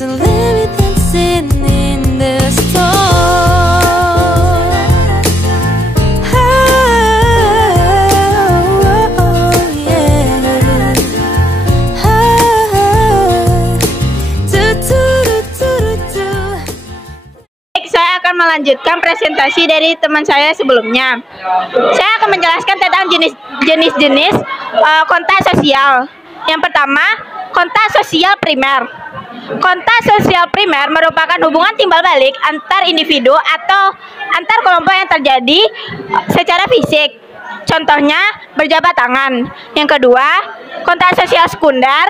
There's a limit that's in the storm. Saya akan melanjutkan presentasi dari teman saya sebelumnya. Saya akan menjelaskan tentang jenis-jenis kontak sosial. Yang pertama, kontak sosial primer. Kontak sosial primer merupakan hubungan timbal balik antar individu atau antar kelompok yang terjadi secara fisik. Contohnya berjabat tangan. Yang kedua, kontak sosial sekunder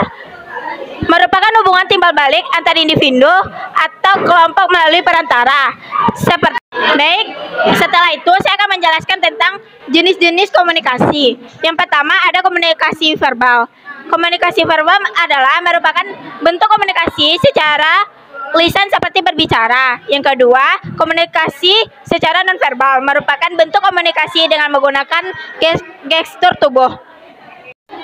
merupakan hubungan timbal balik antar individu atau kelompok melalui perantara. Baik, setelah itu saya akan menjelaskan tentang jenis-jenis komunikasi. Yang pertama ada komunikasi verbal. Komunikasi verbal adalah merupakan bentuk komunikasi secara lisan seperti berbicara. Yang kedua, komunikasi secara nonverbal merupakan bentuk komunikasi dengan menggunakan gestur tubuh.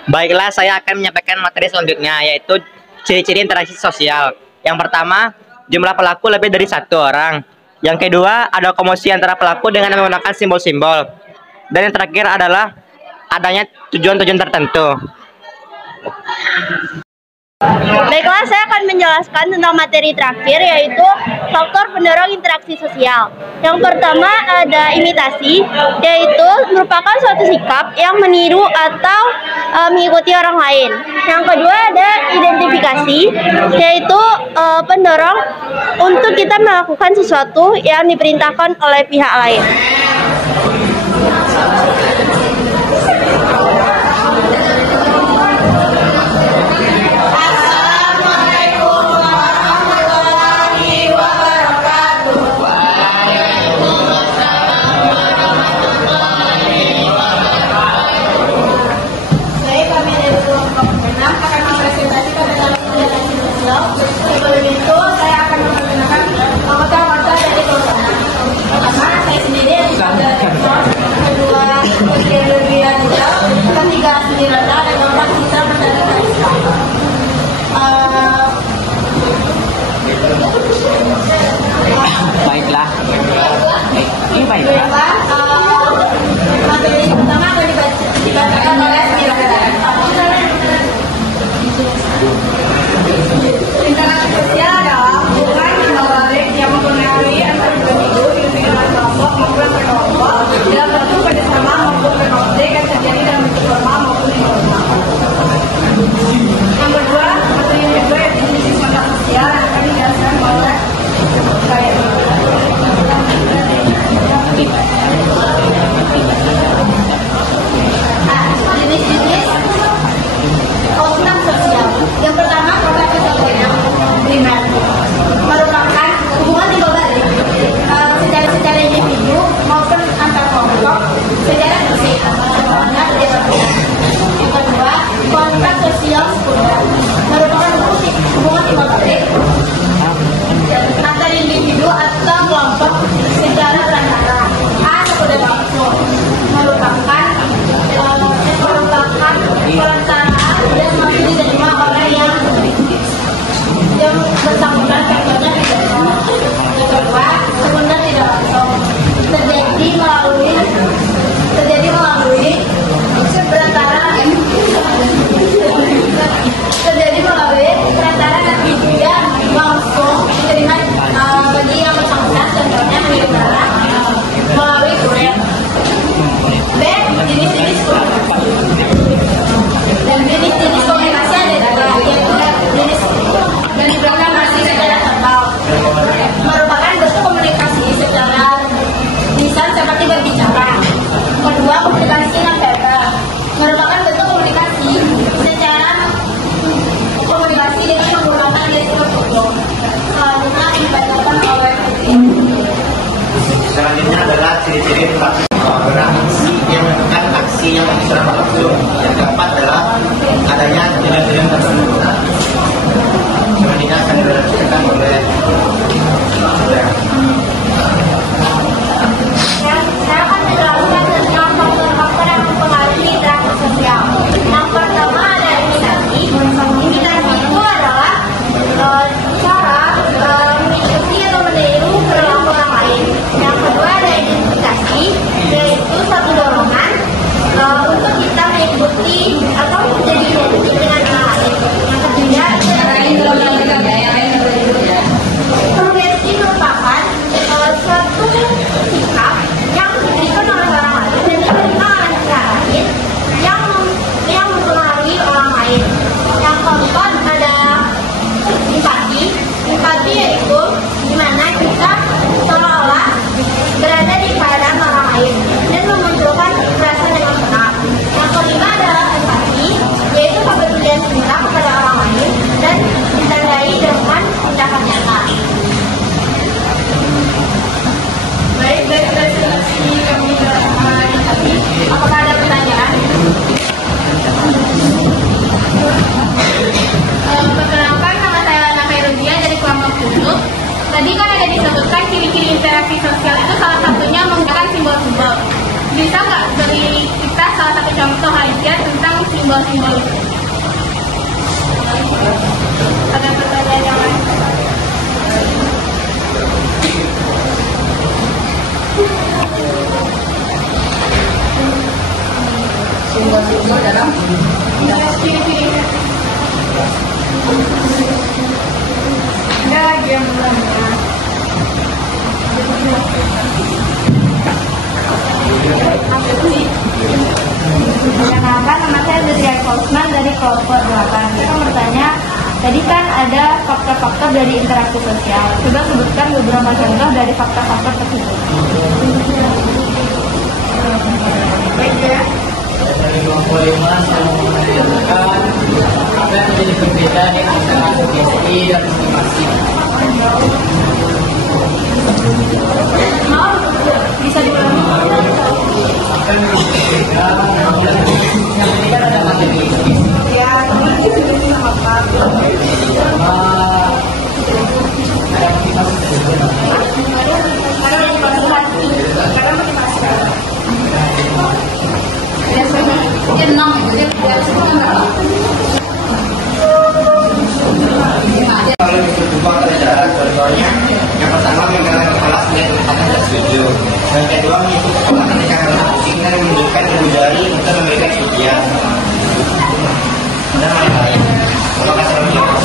Baiklah, saya akan menyampaikan materi selanjutnya, yaitu ciri-ciri interaksi sosial. Yang pertama, jumlah pelaku lebih dari satu orang. Yang kedua, ada komosi antara pelaku dengan menggunakan simbol-simbol. Dan yang terakhir adalah adanya tujuan-tujuan tertentu. Baiklah, saya akan menjelaskan tentang materi terakhir, yaitu faktor pendorong interaksi sosial. Yang pertama ada imitasi, yaitu merupakan suatu sikap yang meniru atau mengikuti orang lain. Yang kedua ada identifikasi, yaitu pendorong untuk kita melakukan sesuatu yang diperintahkan oleh pihak lain. Sebelum itu saya akan memperkenalkan anggota-anggota dari kelompok. Pertama, saya sendiri yang kedua Adrian, ketiga Sinirata, dan keempat kita mendadak Baiklah. Ini baiklah. Materi pertama akan dibacakan oleh Sinirata. Interaksi sosial adalah hubungan timbal balik yang mempengaruhi antar individu dengan kelompok maupun kelompok dalam bentuk kerjasama maupun konflik yang terjadi dalam bentuk formal maupun informal. Yang kedua, materi yang kedua yaitu jenis kontak sosial yang akan dijelaskan oleh saya. Jenis-jenis kontak sosial. Yang pertama, kontak sosial primer merupakan hubungan timbal balik secara individu maupun antar kelompok secara fisik. Yang kedua, kontak sosial sekunder merupakan hubungan timbal balik antar individu atau kelompok secara perantara. Sekunder langsung merupakan perantara yang masih diterima oleh yang bersangkutan, contohnya yang kedua, sekunder tidak langsung terjadi melalui perantara dan tidak langsung diterima bagi yang bersangkutan, contohnya melalui kurir. B. Jenis-jenis komunikasi. Dan jenis-jenis komunikasi ada dua, yaitu jenis yang di belakang masih secara verbal merupakan bentuk komunikasi secara lisan seperti berbicara. Kedua, komunikasi nonverbal merupakan bentuk komunikasi dengan menggunakan gestur tubuh. Selanjutnya dibacakan oleh selanjutnya adalah ciri-ciri interaksi beraksi yang melakukan aksi yang secara langsung. Yang keempat adalah adanya tujuan-tujuan tertentu. Selanjutnya akan dijelaskan oleh saya akan menjelaskan tentang faktor-faktor yang mempengaruhi interaksi sosial. Yang pertama ada imitasi. Imitasi itu adalah cara simbol-simbol dalam interaksi. Ada lagi yang lainnya. Perkenalkan, nama saya Desya Kosman dari kelompok 8. Kita bertanya, tadi kan ada faktor-faktor dari interaksi sosial. Coba sebutkan beberapa contoh dari faktor-faktor tersebut. Baik ya. Dari kelompok 5 saya menanyakan apa yang menjadi perbedaan antara sugesti dan motivasi. Bisa diulangi? Apa yang menjadi perbedaan yang penting ada materi. Ya, ini juga apa? Sama ada motivasi. Karena motivasi. Karena motivasi. Biasanya dia 6 itu dia biasanya enggak. Kalau dicoba ada contohnya, yang pertama menggelar kepala selain akan tidak setuju. Yang kedua mengikuti kepala ketika karena pusing dan menunjukkan ibu jari untuk memberikan pujian. Dan lain-lain. Apakah selanjutnya?